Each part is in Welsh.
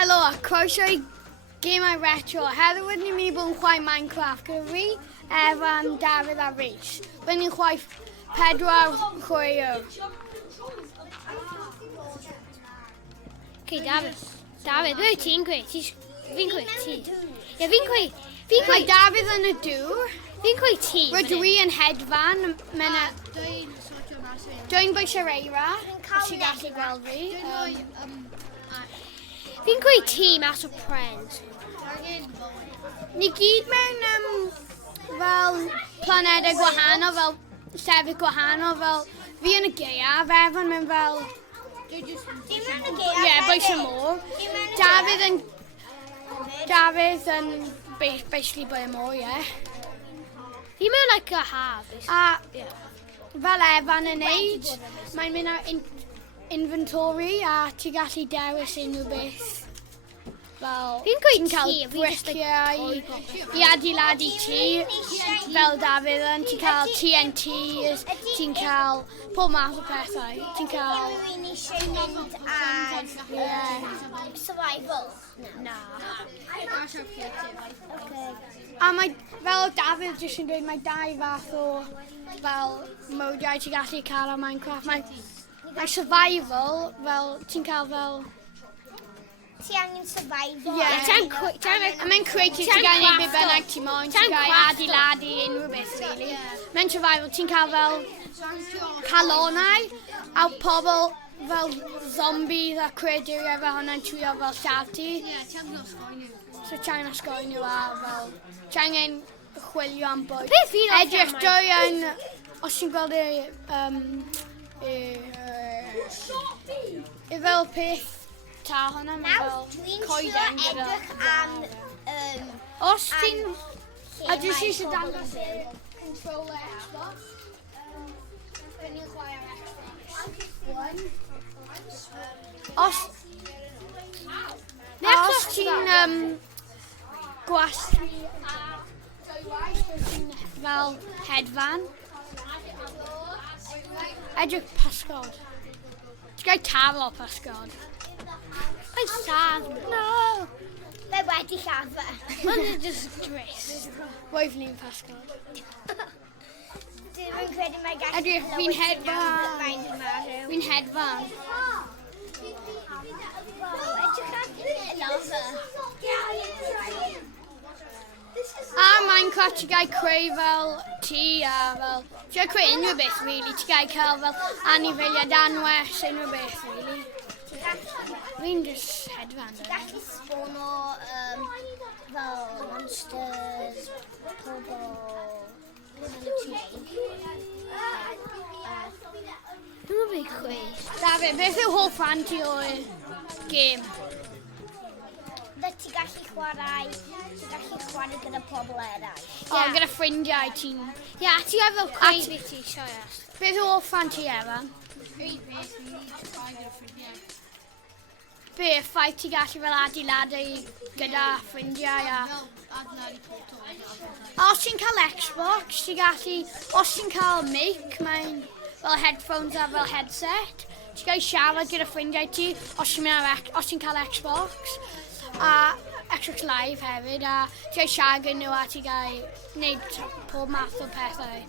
Helo, a croeso I Gymraeg retro. Heddiw wedi'n mynd I bod yn chwarae Minecraft gyda fi, Evan, Dafydd a Rhys. Wedi'n ni'n chwarae 4 chwaraewr. Okay, Dafydd, ble wyt ti'n gweud? Fi'n gweud ti. Ie, fi'n gweud. Mae Dafydd yn y dŵr. Fi'n gweud ti. Rydw I yn hedfan. Dwi'n bwys yr eira, os ti'n gallu gweld fi. Fi'n gweud ti mas o prens. Ni gyd mewn fel planedau gwahanol, fel llefydd gwahanol, fel fi yn y gaeaf, Evan mewn fel... Dim yn y gaeaf. Ie, bwys y môr. Dafydd yn basically bwy y môr, ie. Fi mewn like a haf. A fel Evan yn neud, mae'n mynd ar inventory a ti'n gallu dewis unrhyw beth. Fel, Fi'n gweud ti'n cael ti, a fi'n just like briciau I adeiladu ti, fel Dafydd yn, ti'n cael TNT, ti'n cael pob math o pethau. Ti'n cael... Rwy'n eisiau mynd ar survival. Na. A mae, fel Dafydd jyst yn dweud, mae 2 fath o fel modiau ti'n gallu cael ar Minecraft. Mae survival, fel ti'n cael fel... Ti angen survival. Ie, mae'n creative, ti'n gael ei beth bynnag ti moyn, ti'n gael adeiladu unrhyw beth, really. Mae'n survival, ti'n cael fel calonau, a pobl fel zombies a creaduriau fel hwnna'n trio fel lladd-ti. So ti'n osgoi nhw a fel, ti'n angen chwilio am bwyd. Beth fi'n Edrych dwy yn, os ti'n gweld fel peth ta hwnna, Nawr, dwi'n trio edrych am... Os ti'n... A dwi'n eisiau dangos controller Xbox. Rydyn ni'n chwarae Xbox. Os ti'n gwasgu a dwywaith, ti'n fel hedfan. Edrych pysgod. Ti'n gael tafel o pysgod. Mae'n sad. No! Fe wedi llafa. Mae'n just dris. Roedd ni'n pysgod. Dwi'n credu mae gallu Edrych, fi'n hedfan. Fi'n hedfan. Edrych ar lava. A Minecraft ti'n gael creu fel ti a fel... Ti'n gael creu unrhyw beth, really. Ti'n gael cael fel anifeiliad anwes, unrhyw beth, really. Fi'n just hedfan. Ti'n gallu spawno fel monsters, pobl... Dwi'n mynd chweith. Dafydd, beth yw hoff fan ti o'r gêm? Ti'n gallu chwarae gyda pobl eraill. O, gyda ffrindiau ti'n... Ie, ti efo creu beth ti sioes. Beth yw hoff fan ti, Evan? Beth, ffaith ti gallu fel adeiladu gyda ffrindiau a... Os ti'n cael Xbox, ti'n gallu... Os ti'n cael mic, mae'n fel headphones a fel headset. Ti'n gallu siarad gyda ffrindiau ti os ti'n cael Xbox. A Xbox Live hefyd, a ti'n gallu siarad gyda nhw a ti'n gallu gwneud pob math o pethau.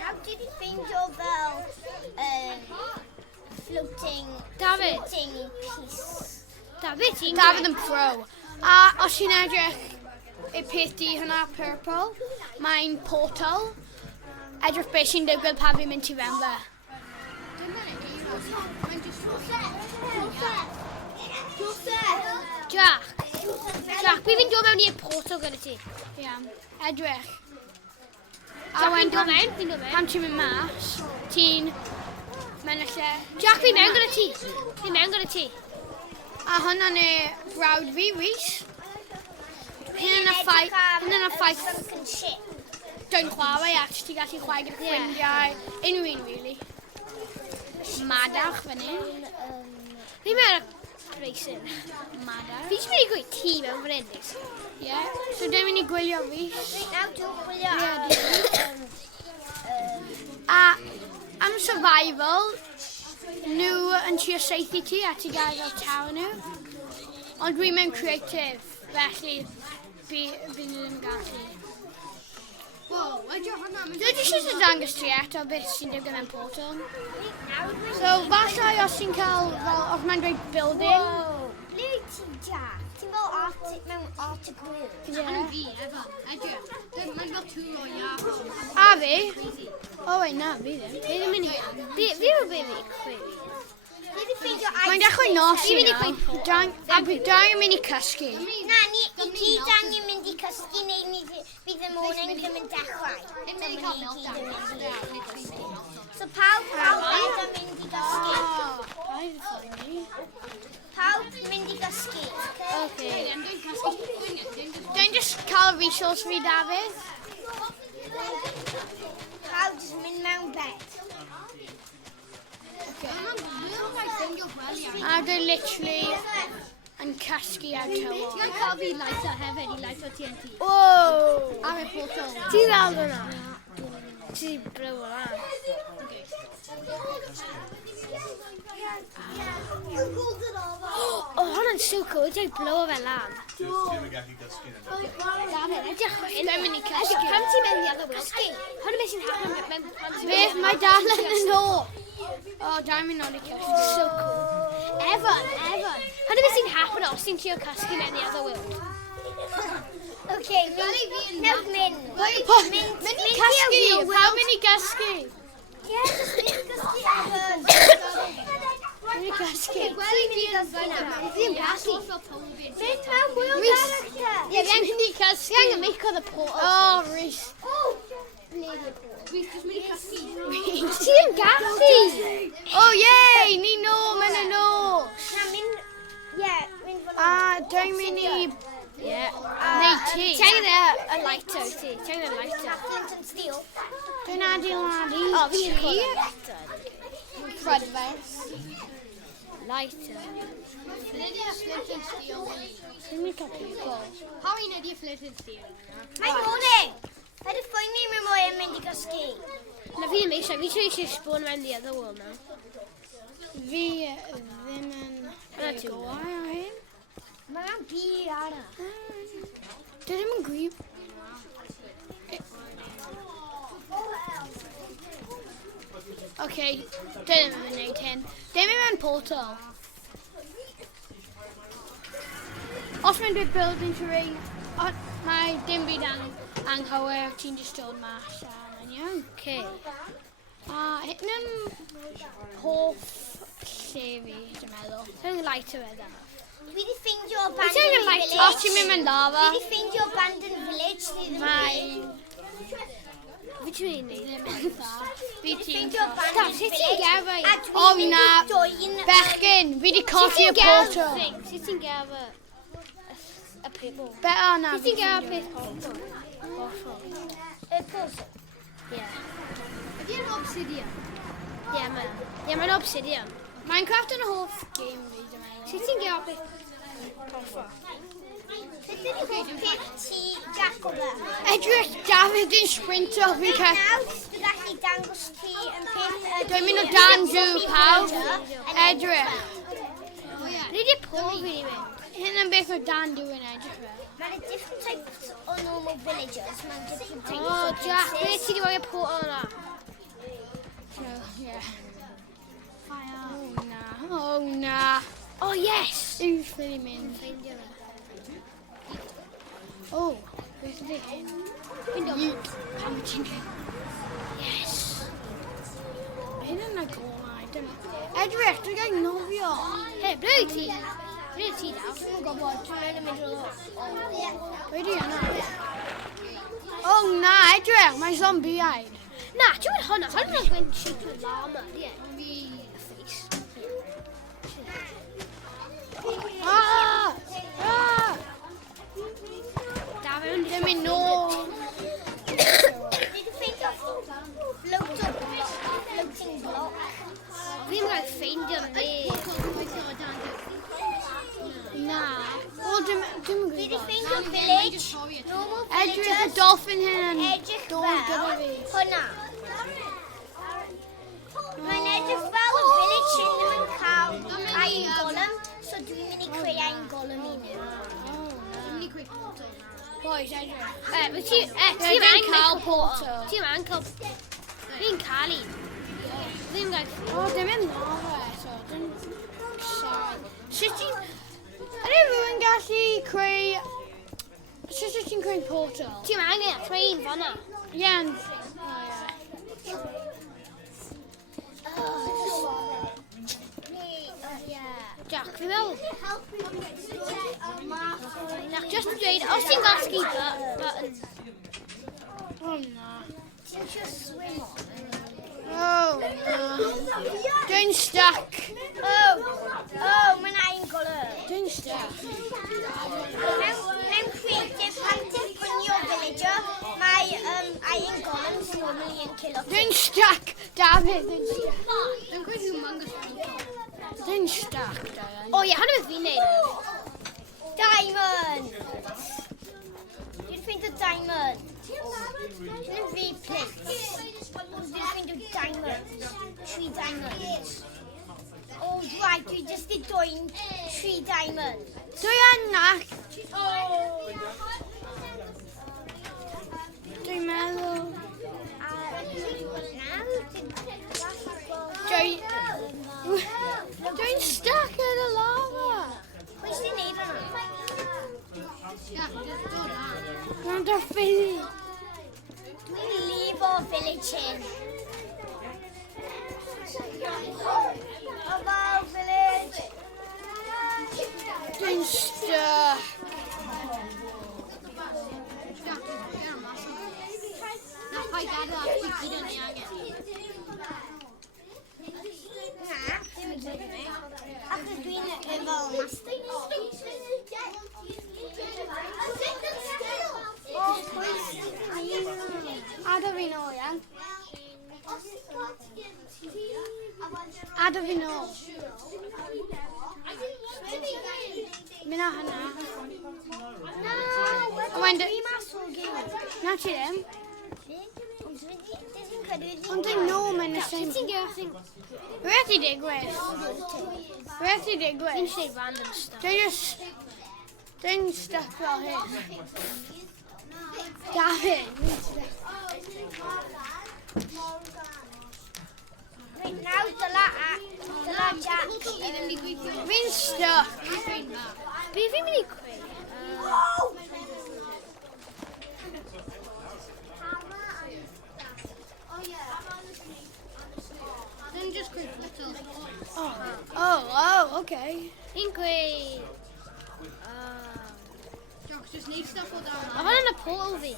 How did you ffeindio fel floating piece? Dafydd yn pro. A os ti'n edrych y peth di hwnna purple, mae'n portal. Edrych beth sy'n digwydd pa fi'n mynd ti fewn fe. Jack, fi fi'n dod mewn i'r portal gyda ti. Ie, edrych. Jack, fi'n dod mewn. Pan ti'n mynd mas, ti'n mynd y lle. Jack, fi'n mewn gyda ti. A hwnna'n y brawd fi, Rhys. Hyn yn y ffaith. Dwi'n chwarae, ti'n gallu chwarae gyda ffrindiau. Unrhyw un, really. Madach fan hyn. Fi'n mewn racing. Madach. Fi jyst mynd i gweud ti mewn fan hyn. Ie. So dwi'n mynd i gwylio Rhys. Nawr dwi'n gwylio A am survival, nhw yn trio seithi ti a ti gael fel taw nhw. Ond dwi'n mewn creative, felly bydd nhw ddim yn gallu. Dwi'n eisiau dangos ti eto beth sy'n digwydd mewn portal. So, falle os ti'n cael, fel, os mae'n dweud building. Le ti, Jack? Ti'n fel mewn art y gwyl? Yeah. Fi, Evan. Edrych. Mae'n fel tŵr o iaf. A fi? O, wei, na, fi ddim. Fi ddim yn mynd i... Fi yw'r baby chwili. Mae'n dechrau nos i na. A dwi'n mynd i cysgu. Na, ni gyd angen mynd i cysgu neu ni fydd y morning ddim yn dechrau. Ddim mynd i cael meltdown. So pawb yn mynd i gysgu. Pawb mynd i gysgu. Dwi'n just cael resource fi, Dafydd. Pawb jyst mynd mewn bed. A dwi'n literally yn cysgu out tywod. Ti'n cael fi lighter hefyd i lighter TNT. Whoa! Ar y portal. Ti ddal yna? Ti blew o lan. Oh, hwnna'n so cool. Ti'n blew o fe lan. Dafydd, edrych o hyn. Dwi'n mynd i cysgu. Pam ti'n mynd i other world? Hwnna'n beth sy'n happen mewn pam ti'n Beth, mae dal yn ôl. O, dwi'n mynd nôl i cysgu. So cool. Evan. Hwnna'n beth sy'n happen os ti'n trio cysgu mewn i other world? Okay, newch mynd. Mynd i cysgu. Pawb mynd i cysgu. Ie, jyst mynd i gysgu Evan. Mynd i cysgu. Gwely fi yn fyna. Ddim gallu. Mynd mewn Will Character. Ie, fi'n mynd i cysgu. Fi angen meic oedd y portal. O, Rhys. Fi'n mynd i cysgu. Ti ddim gallu! O, ie, ni nôl, mynd yn ôl. Na, mynd... Ie, mynd fel A dwi'n mynd i... Neu ti. Ti'n y lighter ti. Ti'n y lighter. Flint and Steel. Dwi'n adeiladu. O, fi'n ti. cwrdd. Credfus. Lighter. Nid i'r flint and steel. Dwi'n mynd i cael people. Harry, nid i'r flint and steel. Mae'n morning. Fed y ffwyn ni mewn mwy yn mynd i gysgu. Na fi ddim eisiau. Fi eisiau spawn mewn the other world now. Fi ddim yn... Yna ti. Gwael o hyn. Mae'n bi ara. Dwi ddim yn gwyb. Oce, dwi ddim yn gwneud hyn. Dim yn mewn portal. Os mae'n dweud building terrain, mae dim byd anghywir, ti'n just dod mas a mae'n iawn. Okay. A hyn yn hoff lle fi, dwi'n meddwl. Ti'n lighter edrych. Fi wedi ffeindio Ti'n abandoned yn like, village. os ti'n mynd mewn lava, Fi wedi ffeindio abandoned village sydd yn mae... Fi ti'n neud? Fi ti'n... ffeindio abandoned Dad, sut ti'n village. gerdded? A O, dwi'n mynd na. i dwyn... Bechgyn, fi wedi colli y portal. Sut ti'n gerdded? Y people. Better na Sut fi ti'n gerdded ffeindio. peth awful? Y portal. Ie. Ydy'n obsidian? Ie, mae'n obsidian. Minecraft yn hoff game fi, dwi'n meddwl. Sut ti'n gerdded peth awful? Beth ydy hoff peth ti Jack o fe? Edrych, David yn sprinto, fi'n Right cael... now, dwi'n gallu dangos ti yn peth... Dwi'n mynd o dan drwy pawb. Edrych. Nid i'r pob fi ni mynd. Hyn yn beth o dan dwi'n edrych fel. Mae'n different types o normal villagers. Mae'n different types O, o Jack, beth places. ti wedi rhoi y portal yna? So, yeah. Oh, na. Oh, na. Oh, yes! Dwi'n ffili mynd. Ffeindio fe. O, beth ydy hyn? Iwt. Pam ti'n hyn? Yes! Hyn yn y golau. Edrych, dwi'n gael nofio. Hei, ble yw ti? Ble yw ti nawr? Dwi'n gwybod. Dwi'n mynd o... Wedi yna. O, na, edrych, mae zombiaid. Na, ti'n mynd hwnna. Hwnna'n mynd gwyn sheep yn llama. Ie. Fi y face. Ah! Ah! Dafydd, Dwi'n mynd nôl. Did you ffeindio floating block? fi ddim yn ffeindio neb. Na. O, dwi'n Fi wedi gwybod. ffeindio village. Normal Edrych, y villagers. dolphin hyn yn Edrych dod gyda fel fi. hwnna. Mae'n edrych fel y village sy'n ddim yn cael Boys, I do. Ti'n Carl Porter. Ti'n ankle. Fi'n cael un. Fi'n gael... O, dim yn nofo eto. Dim sai. Sut ti'n... Ydy rhywun gallu creu... Sut ti'n creu portal? Ti'n angen train fan'na. Ie, ond... Jack, fi'n meddwl. Just to dweud, os ti'n gasgu button. Oh, na. Oh, no. Dwi'n stuck. Oh, mae'n ein golwg. Dwi'n stuck. Mewn creative pan ti'n pwynio villager, mae ein golwg normally yn kilo. Dwi'n stuck, David. Dwi'n stuck. Dwi'n gweud humongous people. Dwi'n stuck, Diane. O ie, hynny beth fi'n neud. Diamond! Dwi'n ffeind o diamond. Dwi'n fi plates. Dwi'n ffeind o diamond. 3 diamonds. Oh, right, dwi jyst i dwy'n 3 diamonds. Dwi yn nac. Dwi'n meddwl. Dwi'n stuck yn y lava. Pwy sy'n neud hwnna? Jack, just dod ar. Mae'n doffi. Dwi'n leave o villaging. About village. Dwi'n stuck. Jack, you're a muscle. Na, pa'i gadael at ti gyd o'n i angen. Na, dim yn dweud ni. Achos dwi'n efo master. O, pwy sy'n neud hwnna? Ada fi nôl, iawn. Ada fi nôl. Mynd o hynna. Na, A mae'n dwi mas o gyd. Na ti ddim. Ond dwi'n nôl mewn y same. Ti'n gael... Beth i digwydd? Beth i Fi'n digwydd? siarad random stuff. Dwi'n stuck fel hyn. David. Right, nawr dyla Jack. Fi'n stuck. Be fi'n mynd i creu? Then just quick little. Oh, okay. Fi'n creu... Jack, just need stuff all down Mae hwn yn y portal fi.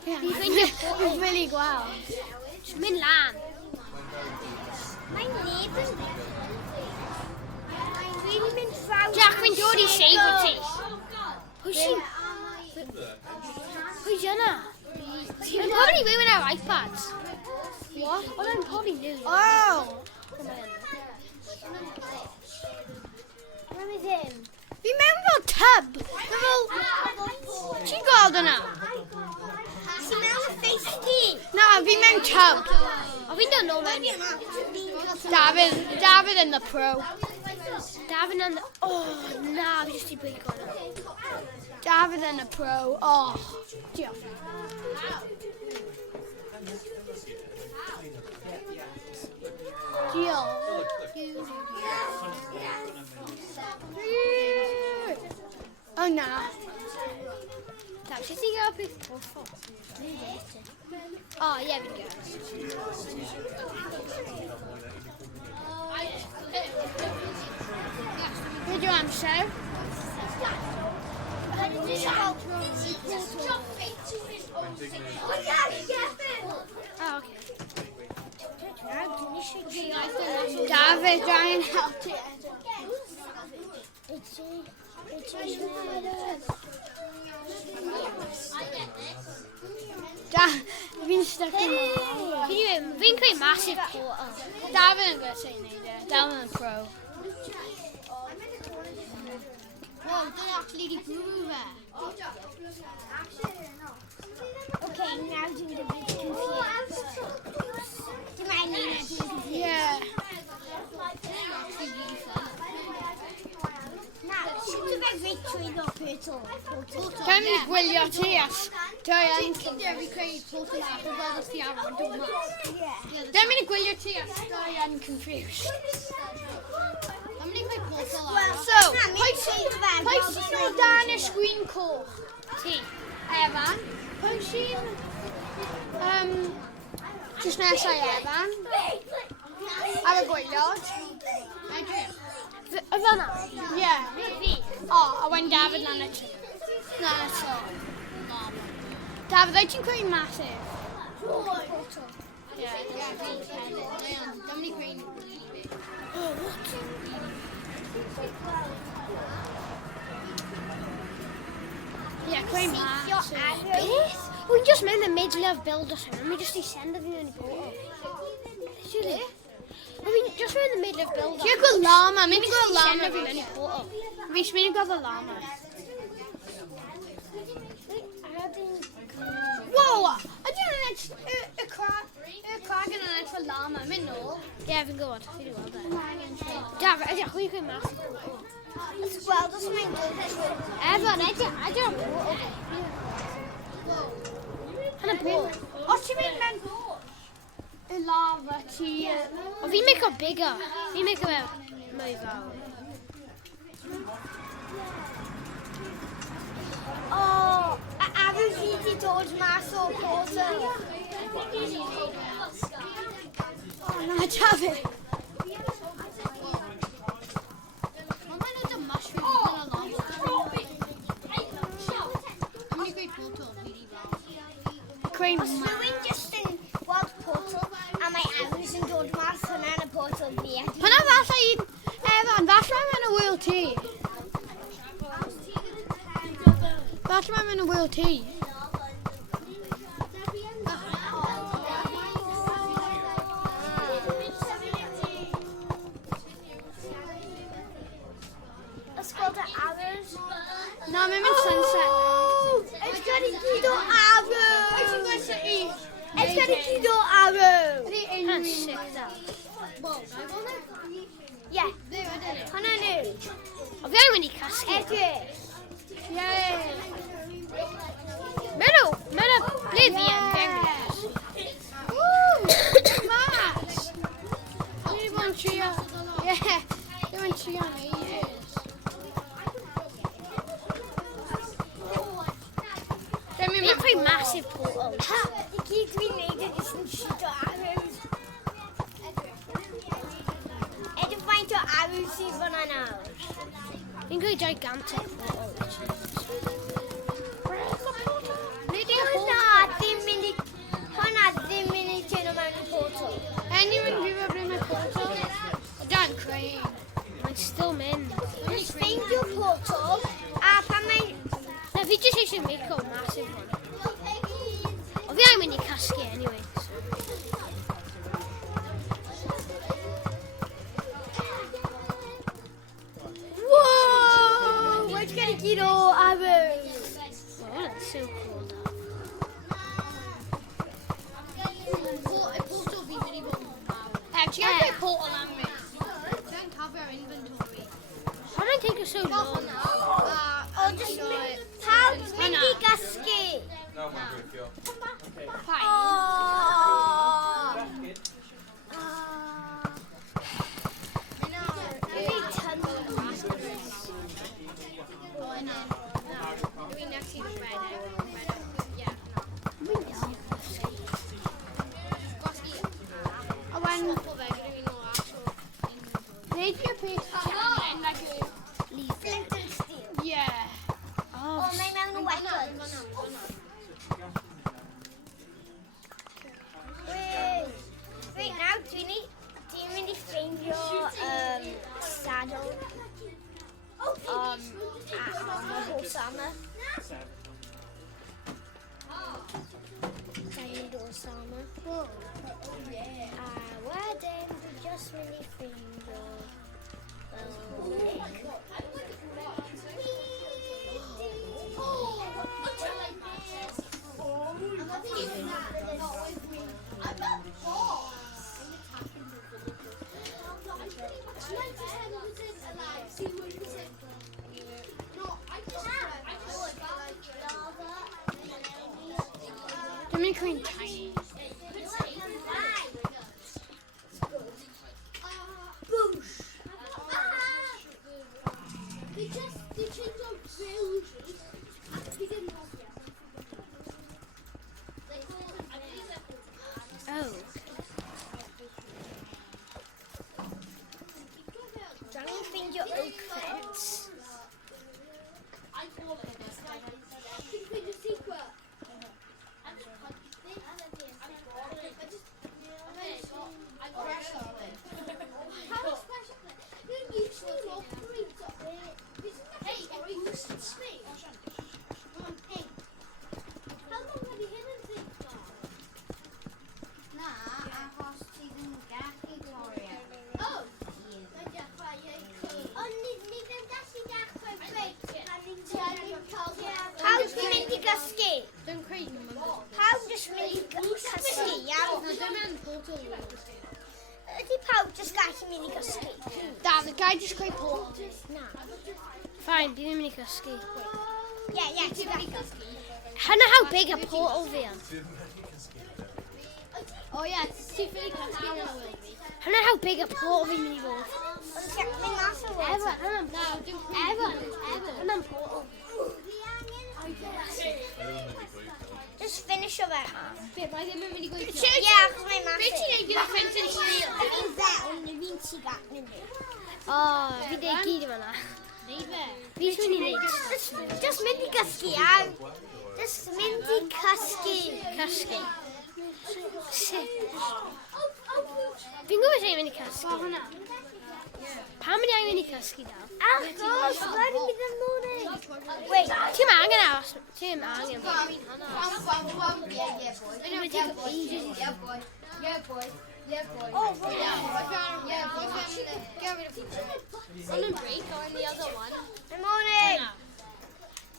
Fi'n really gweld. Jyst mynd lan. Mae'n neb yn... Mae'n really mynd frawd. Jack, fi'n dod i save o ti. Pwy sy'n... Pwy yna? Mae'n probably rhywun ar iPads. What? Ond yn probably new. Oh! Where is him? Fi mewn fel tub. Ti'n gweld hwnna? Sy'n mewn y face di. Na, fi mewn tub. O, fi'n dod nôl mewn. David in the pro. David yn... Oh, na, fi jyst i break hwnna. David in the pro. Oh, diolch. Diolch. Oh, na. David, sut ti'n gael peth awful? O, ie, fi'n gael. Beth yw amser? O, oce. David, try and help it. Fi'n stuck in Fi'n creu massive portal. David yn gwybod sy'n neud e. David yn pro. Whoa, don't actually prove it. Okay, now dwi'n mynd i fod confused. Dim angen i dwi'n confused. Yeah. Na, sut dwi'n mynd i trwy Portal. Can you gwylio ti a stoian? Fi creu portal app o fel ysdi ar o'n dod mas. Dwi'n mynd i gwylio ti a stoian confused. I'm mynd i creu portal app. So, pwy sy'n o dan y sgwyn coch? Ti. Evan. Pwy sy'n... Just nesau Evan. Ar y gwylod. Y fanna? Ie. Fi. O, a wedyn David lan y tri. Na, so. David, wyt ti'n creu massive? Ie, fi hefyd. Dwi'n mynd i creu Ie, creu massive. Beth? Wy'n just mynd y middle of build o sy'n. Mi just i send o fi mewn i portal. Really? Wy'n just mynd y middle of build o. Ti'n gweld llama? Mynd i gweld Send llama o fi fi. mewn i portal. Fi eisiau mynd i gweld y llama. Wow! Ydy hwnna'n edrych... Y crag yn edrych fel llama. Mynd nôl. Ie, fi'n gwybod. Fi wedi weld e. Daf, ydych chi'n creu mas? Gweld os mae'n dod. Evan, ydych chi'n portal? Hanna portal. Os ti'n mynd mewn y lava ti... O, fi'n make o bigger. Fi'n make o mwy fawr. O, a arw fi di dod mas o portal. O na, David. Mae'n mynd o mushroom yn y lava. I'm mynd i creu portal really fel. Creu Os rhywun just yn gweld portal a mae arws yn dod mas hwnna yn y portal fi. Hwna falle un... Evan, falle mae'n y wyl ti. Falle mae'n y wyl ti. Os gweld y arws. Na, mae'n mynd sunset. It's gonna gyd o arws. It's gonna gyd o arws. Ydy Hanna unrhyw sick da. Ie, hwnna nhw. O, fi angen mynd i casgu. Edrych. Yay! Meddwl, ble fi yn Gymraeg? Woo! Mas! Dwi wedi bod yn trio... Ie, dwi wedi bod yn trio am ages. Dwi'n mynd Fi'n creu massive portal. Ha! I gyd dwi'n neud yn jyst yn shit o arws. Edrych faint o arws sydd fyna nawr. Fi'n creu gigantic portal. Hwnna ddim mynd i tynnu mewn y portal. Anyone gwybod ble mae portal? O, dan creu. Mae'n still mynd. Just ffeindio portal a pan mae... Na, fi jyst eisiau make o massive one. O, fi angen mynd i casgu anyway. Wow! Wedyn gen i gyd o arws. Well, that's so cool da. Portal fi'n mynd i bod yn fawr. Ti'n gael creu portal am mi? Dwi'n cofio'r inventory. Hwnna'n take us so long. O, just pawb mynd i gasgu. Pai. Dwi'n actually A wen... Nid yw'r peth yn like a... Flint and steel. Yeah. O, mae mewn o weapons. Wait, nawr dwi'n mynd i ffeindio saddle. Horse armor. Diamond horse armor. A wedyn dwi just mynd i ffeindio Queen tiny. Oh. Johnny, find your oak fence. How's the mynd I gysgu? Don't create them. Pawb jyst mynd I gysgu, iawn? No, don't man portal. Ydy pawb jyst gallu mynd I gysgu? Dad, the guy just quite poor. Na. Fine, dwi ddim yn ei cysgu. Ie, ti'n gallu gysgu. Hynna how big a portal fi yn. Oh yeah, ti'n ffili casgu yn y wyl. Hynna how big a portal fi'n mynd I fod. Ond ti'n mynd mas o wed. No, don't Hynna'n portal. Just finish o fe. Be, mae ddim yn mynd I gweithio. Ie, achos mae'n mas. Be ti'n neud gyda ffensin sil? Fi'n fewn, neu fi'n ti mynd I. O, fi dweud gyd yma na. Neud fe. Fi sy'n mynd I neud. Just mynd I gysgu, iawn. Just mynd I cysgu. Cysgu. Fi'n gwybod sy'n mynd I cysgu. Pam mynd I angen I cysgu daw? Achos, rhaid I fydd yn mwyn. Wait, Ti'n angen aros. Ti'n angen. oh, On a break on the other one. good morning.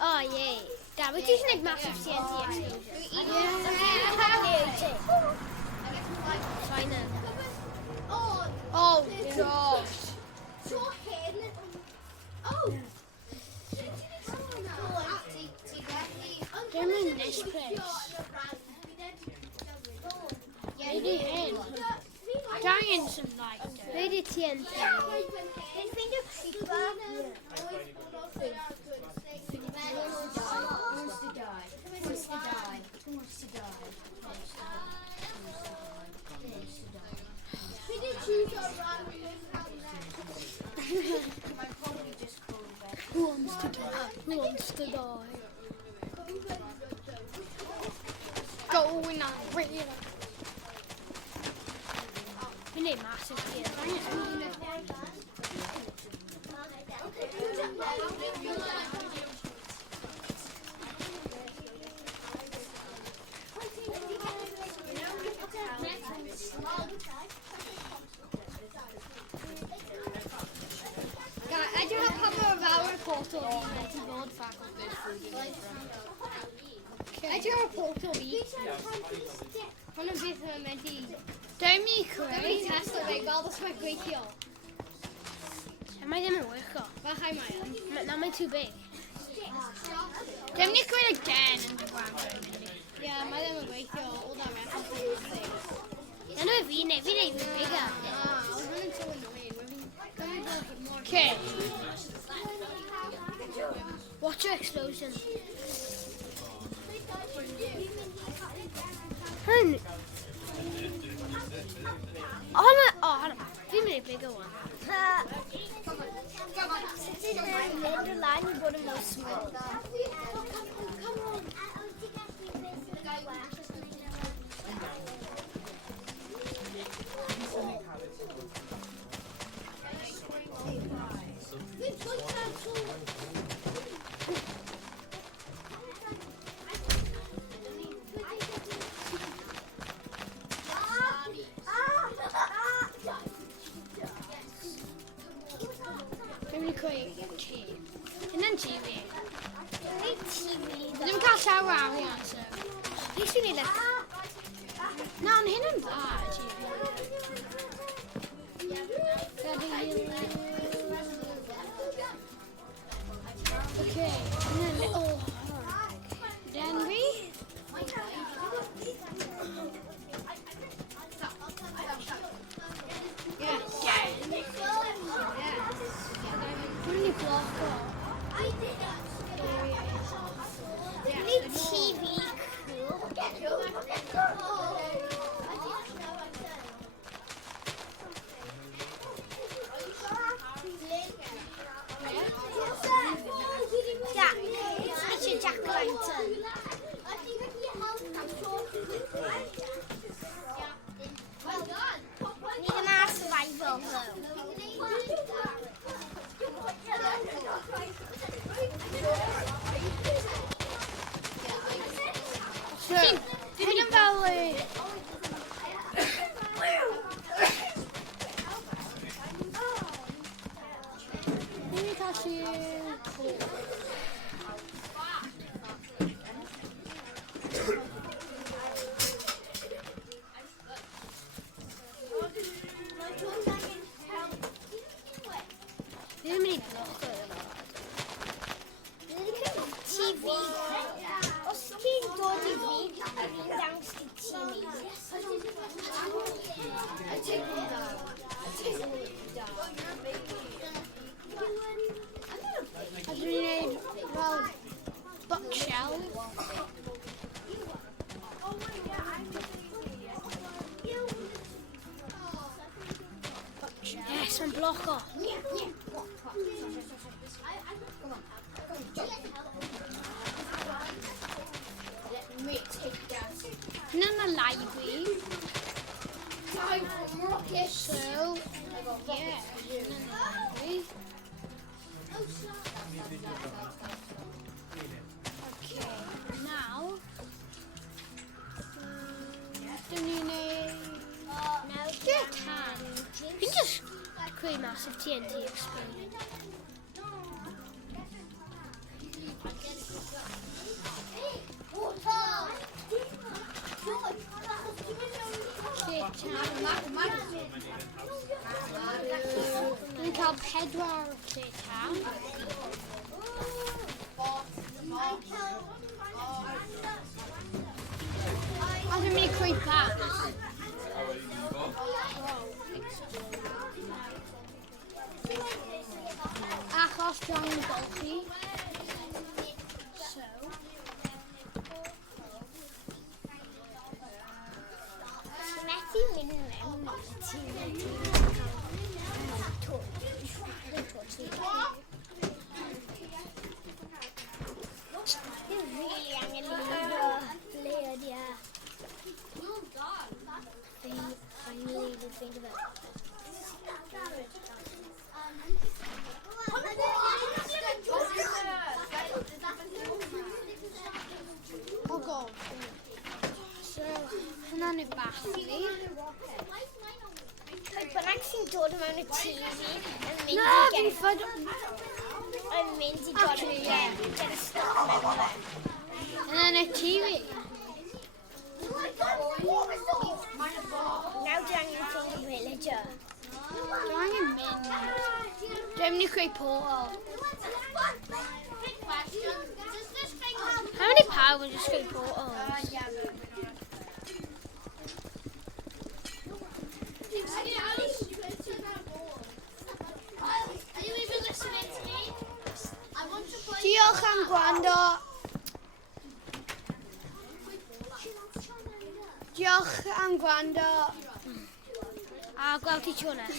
O, ie. Da, wyt ti'n gwneud massive TNT explosion? Fine then. Oh, gosh. Dim yn this place. Be di hyn? Dying some like Be di TNT? Dwi'n ffeindio creeper. Who wants to die? Who wants to die? going on really. We need massive TNT. I do have Papa of our portal board faculty. I do have a portal week. Hwn yn beth yn mynd I... Dwi'n mi creu. Test o fe, gael ddys mae gweithio. Mae ddim yn worko. Fachai mae yn. Na, mae'n too big. Dwi'n mi creu again yn gyfran. Ie, mae ddim yn gweithio. O da fe. Dyna fe fi neud bigger. Oedd hwnna'n so annoying. Okay. Watch your explosion. Hun. Hold on. Fi'n mynd bigger one. Sut ydyn nhw'n mynd o lan I bod yn fel small? Dwi'n mi creu chi. Hynna'n TV. Nid TV. Dwi'n cael llawer arian, so. Fi sy'n ei like... Na, ond hynna'n dda, TV. Okay. And then, oh, then we... So, hyn yn fel Dwi'n gallu... Ddim yn ei bloc TV. Os ti'n dod i fi, fi'n dangos i TV. A dwi'n gwneud fel bookshelf. Yes, mae'n bloc o. Hyn yn y library. So, yeah, hyn yn y library. Okay, now, dyn ni'n neud... Fi'n just creu massive TNT experiment. Dwi'n cael 4 o lle tan. A dwi'n mynd i creu bas. Achos dwi'n golchi. So. Methu mynd mewn i ti. Dwi'n rili angen lifo. Ble ydi e? Finally, we think of it. O god. So, hynna'n y battery. Bynnag sy'n dod mewn y TV yn mynd Na, i fi'n ffod... yn mynd i gorau gen y stop mewn fe. Hynna'n y TV. Nawr dwi angen ffeindio villager. Dwi'n angen mynd. Dwi'n mynd i creu portal. How many power just creu portals? Diolch am gwrando. Diolch am gwrando. A gweld ti tro nes.